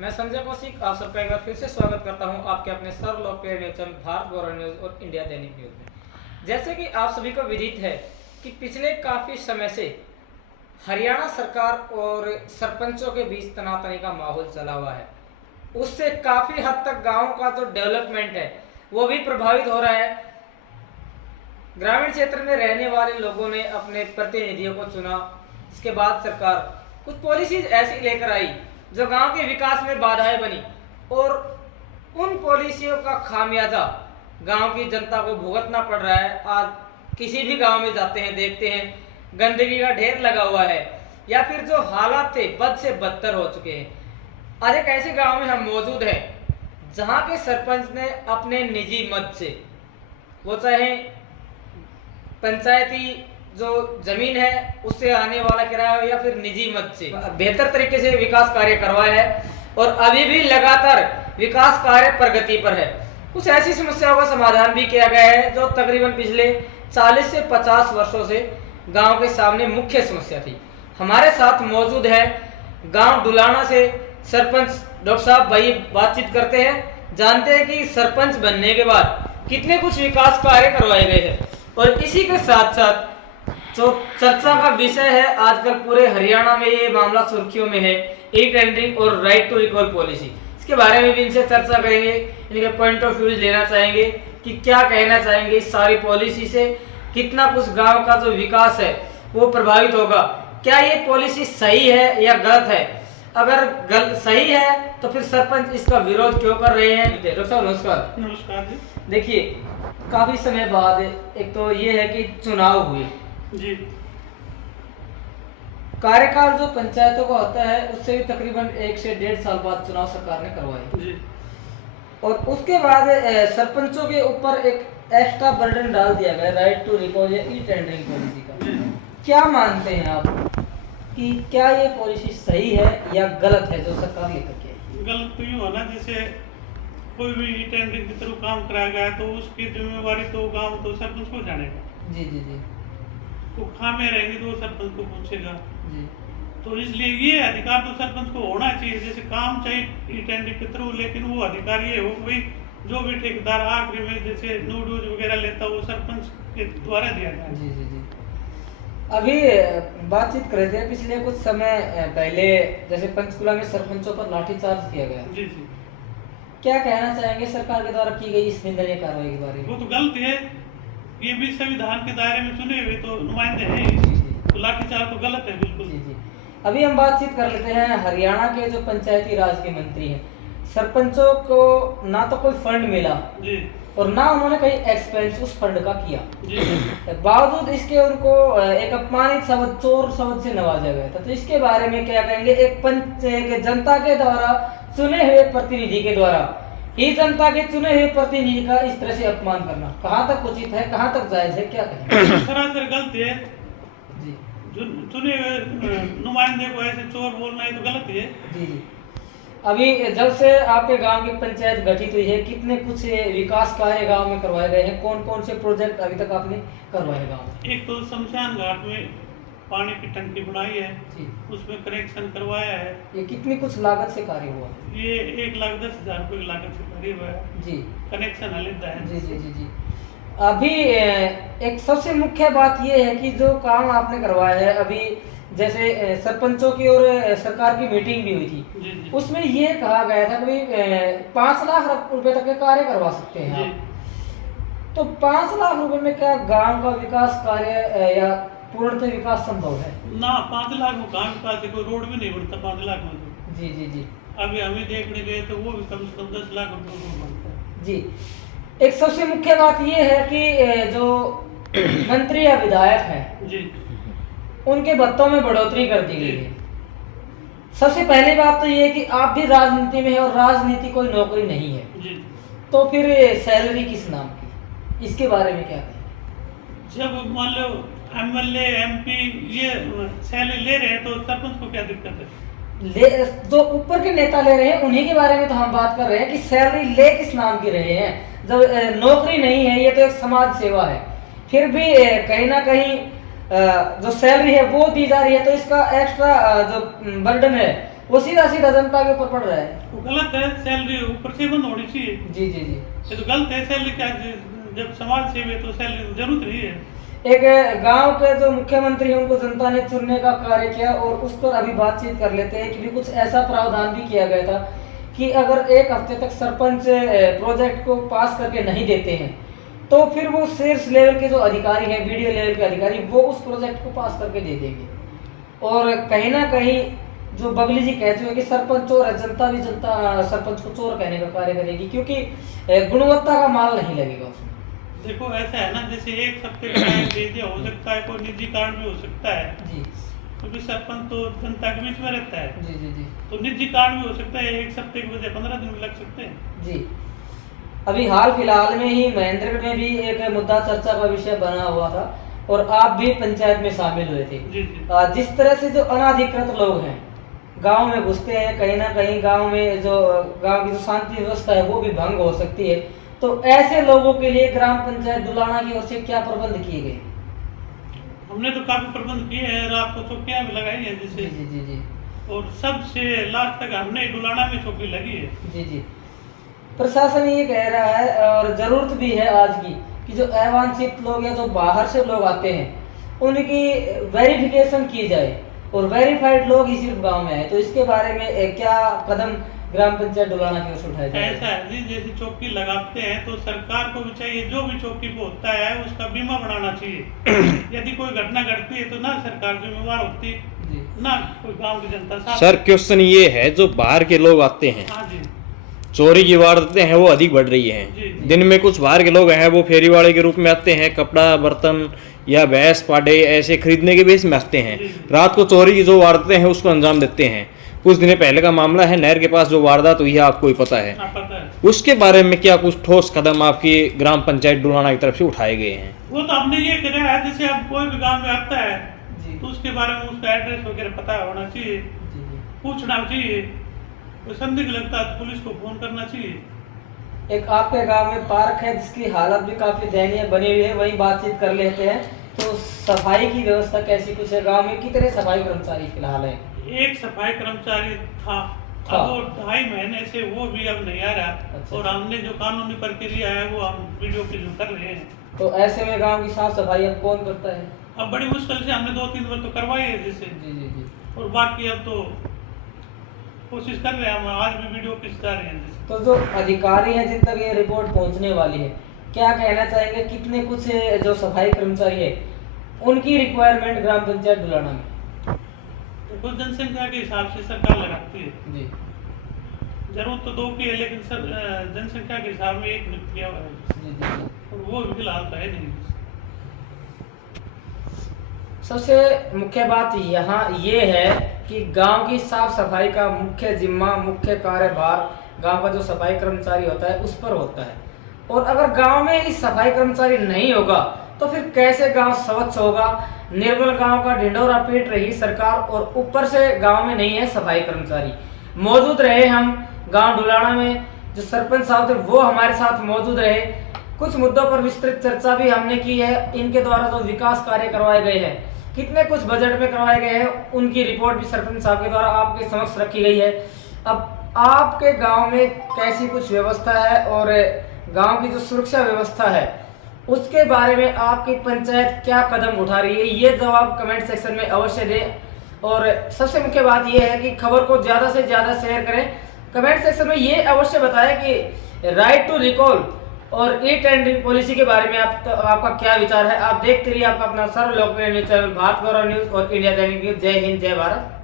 मैं संजय कौशिक आप सबका एक बार फिर से स्वागत करता हूं आपके अपने सर्वलोकप्रिय न्यूज चैनल भारत गौरव न्यूज और इंडिया दैनिक न्यूज में। जैसे कि आप सभी को विदित है कि पिछले काफ़ी समय से हरियाणा सरकार और सरपंचों के बीच तनातनी का माहौल चला हुआ है। उससे काफ़ी हद तक गाँव का जो डेवलपमेंट है वो भी प्रभावित हो रहा है। ग्रामीण क्षेत्र में रहने वाले लोगों ने अपने प्रतिनिधियों को चुना। इसके बाद सरकार कुछ पॉलिसीज ऐसी लेकर आई जो गांव के विकास में बाधाएं बनी और उन पॉलिसियों का खामियाजा गांव की जनता को भुगतना पड़ रहा है। आज किसी भी गांव में जाते हैं देखते हैं गंदगी का ढेर लगा हुआ है या फिर जो हालात थे बद से बदतर हो चुके हैं। आज एक ऐसे गांव में हम मौजूद हैं जहां के सरपंच ने अपने निजी मत से, वो चाहे पंचायती जो जमीन है उससे आने वाला किराया हो या फिर निजी मत से, बेहतर तरीके से विकास कार्य करवाया है और अभी भी लगातार विकास कार्य प्रगति पर है। कुछ ऐसी समस्याओं का समाधान भी किया गया है जो तकरीबन पिछले 40 से 50 वर्षों से गांव के सामने मुख्य समस्या थी। हमारे साथ मौजूद है गांव डुलाना से सरपंच डॉक्टर साहब भाई, बातचीत करते हैं, जानते हैं कि सरपंच बनने के बाद कितने कुछ विकास कार्य करवाए गए हैं। और इसी के साथ साथ जो चर्चा का विषय है आजकल पूरे हरियाणा में, ये मामला सुर्खियों में है, ई टेंडरिंग और राइट टू रिकॉल पॉलिसी। इसके बारे में भी इनसे चर्चा करेंगे, इनके पॉइंट ऑफ व्यू लेना चाहेंगे कि क्या कहना चाहेंगे इस सारी पॉलिसी से, कितना कुछ गांव का जो विकास है वो प्रभावित होगा, क्या ये पॉलिसी सही है या गलत है, अगर सही है तो फिर सरपंच इसका विरोध क्यों कर रहे हैं। डॉक्टर साहब नमस्कार। नमस्कार जी। देखिए, काफी समय बाद एक तो ये है कि चुनाव हुए जी। कार्यकाल जो पंचायतों का होता है उससे भी तकरीबन 1 से 1.5 साल बाद चुनाव सरकार ने करवाए जी। और उसके बाद सरपंचों के ऊपर एक एक्स्ट्रा बर्डन डाल दिया गया राइट टू रिकॉल या ई टेंडरिंग पॉलिसी का। क्या मानते हैं आप कि क्या ये पॉलिसी सही है या गलत है जो सरकार लेकर के आई? गलत तो यूँ होना, जैसे कोई भी टेंडरिंग के थ्रू काम कराया गया तो उसकी जिम्मेवारी तो गांव तो सरपंच को जानेगा। जी जी जी तो खामे रहेंगी तो सरपंच को पूछेगा जी। तो इसलिए ये अधिकार तो सरपंच को होना चाहिए। जैसे काम चाहिए टेंडरिंग के थ्रू, लेकिन वो अधिकार ये हो भाई जो भी ठेकेदार आखिरी में जैसे नूडूज वगैरह लेता वो सरपंच के द्वारा दिया जाए। जी जी जी। अभी बातचीत कर रहे थे पिछले कुछ समय पहले, जैसे पंचकुला में सरपंचों पर लाठीचार्ज किया गया। जी जी। क्या कहना चाहेंगे सरकार के द्वारा की गई इस निंदनीय कार्रवाई के बारे में? वो तो गलत है। ये भी संविधान के दायरे में चुने हुए तो नुमाइंदे हैं, तो लाठीचार्ज तो गलत है बिल्कुल। जी जी। अभी हम बातचीत कर लेते हैं हरियाणा के जो पंचायती राज के मंत्री हैं। सरपंचों को ना तो कोई फंड मिला जी। और ना उन्होंने कहीं एक्सपेंस उस फंड का किया, जी। बावजूद इसके उनको एक अपमानित शब्द, चोर शब्द से नवाजा गया था। तो इसके बारे में क्या कहेंगे? एक जनता के द्वारा चुने हुए प्रतिनिधि के द्वारा ही जनता के चुने हुए प्रतिनिधि का इस तरह से अपमान करना कहाँ तक उचित है, कहाँ तक जायज है, क्या कहेंगे? सरासर गलत है जी। चुने हुए नुमाइंदे को ऐसे चोर बोलना है तो गलत है। जी जी। अभी जब से आपके गांव की पंचायत गठित हुई है कितने कुछ विकास कार्य गांव में करवाए गए हैं? कौन कौन से प्रोजेक्ट अभी तक आपने करवाए गांव में? एक तो शमशान घाट में पानी की टंकी बनाई है जी। उसमें कनेक्शन करवाया है। ये कितनी कुछ लागत से कार्य हुआ? ये 1,10,000 रुपए की लागत से करीब है जी। कनेक्शन हलिदा है। जी जी जी जी। अभी एक सबसे मुख्य बात ये है कि जो काम आपने करवाया है, अभी जैसे सरपंचों की और सरकार की मीटिंग भी हुई थी, जी जी। उसमें ये कहा गया था कि 5 लाख रुपए तक के कार्य करवा सकते हैं जी। आप। तो 5 लाख रुपए में क्या गांव का विकास कार्य या पूर्णतः विकास संभव है? ना, 5 लाख में कहाँ विकास है? कोई रोड भी नहीं बनता 5 लाख में तो। जी जी जी अभी हमें देखने गए तो वो भी कम से कम 10 लाख रुपए रोड बनता है। जी। एक सबसे मुख्य बात ये है कि जो मंत्री या विधायक हैं जी। उनके भत्तों में बढ़ोतरी कर दी गई है। सबसे पहली बात तो ये है कि आप भी राजनीति में हैं और राजनीति कोई नौकरी नहीं है, जी। तो फिर सैलरी किस नाम की, इसके बारे में क्या कहेंगे? जब मान लो एमएलए एमपी ये सैलरी ले रहे हैं तो सरपंच को क्या दिक्कत है? जो ऊपर के नेता ले रहे हैं उन्हीं के बारे में तो हम बात कर रहे हैं कि सैलरी ले किस नाम की रहे हैं, जब नौकरी नहीं है, ये तो एक समाज सेवा है। फिर भी कहीं ना कहीं जो सैलरी है वो दी जा रही है, तो इसका एक्स्ट्रा जो बर्डन है वो सीधा सीधा जनता के ऊपर पड़ रहा है। वो गलत है, सैलरी ऊपर से बंद होनी चाहिए। जी जी जी। ये तो गलत है, सैलरी क्या, जब समाज सेवी है तो सैलरी की जरूरत नहीं है। एक गांव के जो मुख्यमंत्री हैं उनको जनता ने चुनने का कार्य किया और उस पर अभी बातचीत कर लेते हैं कि भी कुछ ऐसा प्रावधान भी किया गया था कि अगर एक हफ्ते तक सरपंच प्रोजेक्ट को पास करके नहीं देते हैं तो फिर वो शीर्ष लेवल के जो अधिकारी हैं, वीडियो लेवल के अधिकारी, वो उस प्रोजेक्ट को पास करके दे देंगे। और कहीं ना कहीं जो बबली जी कहते हुए कि सरपंच चोर है, जनता भी जनता सरपंच को चोर कहने का कार्य करेगी क्योंकि गुणवत्ता का माल नहीं लगेगा उसमें। देखो ऐसा है ना, जैसे एक हफ्ते का टाइम दे दिया, हो सकता है कोई निजी कारण भी हो सकता है जी, क्योंकि सरपंच तो जनता के बीच में रहता है। जी जी जी। तो निजी कारण भी हो सकता है, एक हफ्ते की वजह 15 दिन भी लग सकते हैं। जी, अभी हाल फिलहाल में ही महेंद्रगढ़ में भी एक मुद्दा चर्चा का विषय बना हुआ था और आप भी पंचायत में शामिल हुए थे। जी जी। जिस तरह से जो अनाधिकृत लोग हैं गांव में घुसते हैं, कहीं ना कहीं गांव में जो गांव की जो शांति व्यवस्था है वो भी भंग हो सकती है, तो ऐसे लोगों के लिए ग्राम पंचायत दुलाना की ओर से क्या प्रबंध किए गए? हमने तो काफी प्रबंध किए हैं, रात को चौकियां भी लगाई है जैसे। जी जी जी जी। और सबसे लास्ट तक हमने डुलाना में चौकी लगी है। जी जी। प्रशासन ये कह रहा है और जरूरत भी है आज की कि जो अवांछित लोग या जो बाहर से लोग आते हैं उनकी वेरिफिकेशन की जाए और वेरीफाइड लोग ही सिर्फ गांव में है, तो इसके बारे में क्या कदम ग्राम पंचायत डुलाना की ओर से उठाए जाए? ऐसा है जी, जैसे चौकी लगाते हैं तो सरकार को भी चाहिए जो भी चौकी पे होता है उसका बीमा बनाना चाहिए। यदि कोई घटना घटती है तो ना सरकार जिम्मेवार होती ना कोई गांव की जनता। सर क्वेश्चन ये है, जो बाहर के लोग आते हैं, हाँ जी, चोरी की वारदातें हैं वो अधिक बढ़ रही हैं। जी। दिन में कुछ बाहर के लोग हैं वो फेरीवाड़े के रूप में आते हैं, कपड़ा बर्तन या भैंस पाडे ऐसे खरीदने के बेस में आते हैं। रात को चोरी की जो वारदातें हैं उसको अंजाम देते हैं। कुछ दिन पहले का मामला है, नहर के पास जो वारदात हुई है आपको ही पता है। पता है। उसके बारे में क्या कुछ ठोस कदम आपकी ग्राम पंचायत डुलाना की तरफ से उठाए गए हैं? वो तो हमने ये करा है, जैसे अब कोई भी गांव में आता है जी। तो उसके बारे में उसका एड्रेस वगैरह पता होना चाहिए, जी जी। पूछना चाहिए, कोई संदिग्ध लगता है तो पुलिस को फोन करना चाहिए। एक आपके गांव में पार्क है जिसकी हालत भी काफी दयनीय बनी हुई है, वही बातचीत कर लेते हैं। तो सफाई की व्यवस्था कैसी कुछ है गांव में? कितने सफाई कर्मचारी फिलहाल है? एक सफाई कर्मचारी था, अब वो 2.5 महीने से वो भी अब नहीं आ रहा। अच्छा। और हमने जो कानूनी प्रक्रिया है वो हम वीडियो पे जो कर रहे हैं। तो ऐसे में गांव की साफ सफाई अब कौन करता है? अब बड़ी मुश्किल से हमने 2-3 बार तो करवाई है जैसे, जी जी जी। और बाकी अब तो कोशिश कर रहे हैं, हम आज भी वीडियो खिंचवा रहे हैं जैसे। तो जो अधिकारी हैं जिन तक ये रिपोर्ट पहुंचने वाली है, क्या कहना चाहेंगे कितने कुछ जो सफाई कर्मचारी है उनकी रिक्वायरमेंट ग्राम पंचायत डुलाना में? तो जनसंख्या के हिसाब से सरकार लगाती है जी। जरूरत तो 2 की है, लेकिन जनसंख्या के हिसाब में 1 नियुक्त किया हुआ है जी जी। और वो भी फिलहाल तो है नहीं। सबसे मुख्य बात यहाँ ये है कि गांव की साफ सफाई का मुख्य जिम्मा, मुख्य कार्यभार गांव का जो सफाई कर्मचारी होता है उस पर होता है। और अगर गांव में ही सफाई कर्मचारी नहीं होगा तो फिर कैसे गांव स्वच्छ होगा? निर्मल गांव का ढिंढोरा पीट रही सरकार और ऊपर से गांव में नहीं है सफाई कर्मचारी। मौजूद रहे हम गांव डुलाना में, जो सरपंच साहब थे वो हमारे साथ मौजूद रहे। कुछ मुद्दों पर विस्तृत चर्चा भी हमने की है। इनके द्वारा जो विकास कार्य करवाए गए हैं, कितने कुछ बजट में करवाए गए हैं, उनकी रिपोर्ट भी सरपंच साहब के द्वारा आपके समक्ष रखी गई है। अब आपके गांव में कैसी कुछ व्यवस्था है और गांव की जो सुरक्षा व्यवस्था है उसके बारे में आपकी पंचायत क्या कदम उठा रही है, ये जवाब कमेंट सेक्शन में अवश्य दें। और सबसे मुख्य बात यह है कि खबर को ज़्यादा से ज़्यादा शेयर करें। कमेंट सेक्शन में ये अवश्य बताएं कि राइट टू रिकॉल और ई-टेंडरिंग पॉलिसी के बारे में आपका क्या विचार है। आप देखते रहिए आपका अपना सर्व लोकप्रिय न्यूज चैनल भारत गौरव न्यूज और इंडिया दैनिक न्यूज। जय हिंद, जय भारत।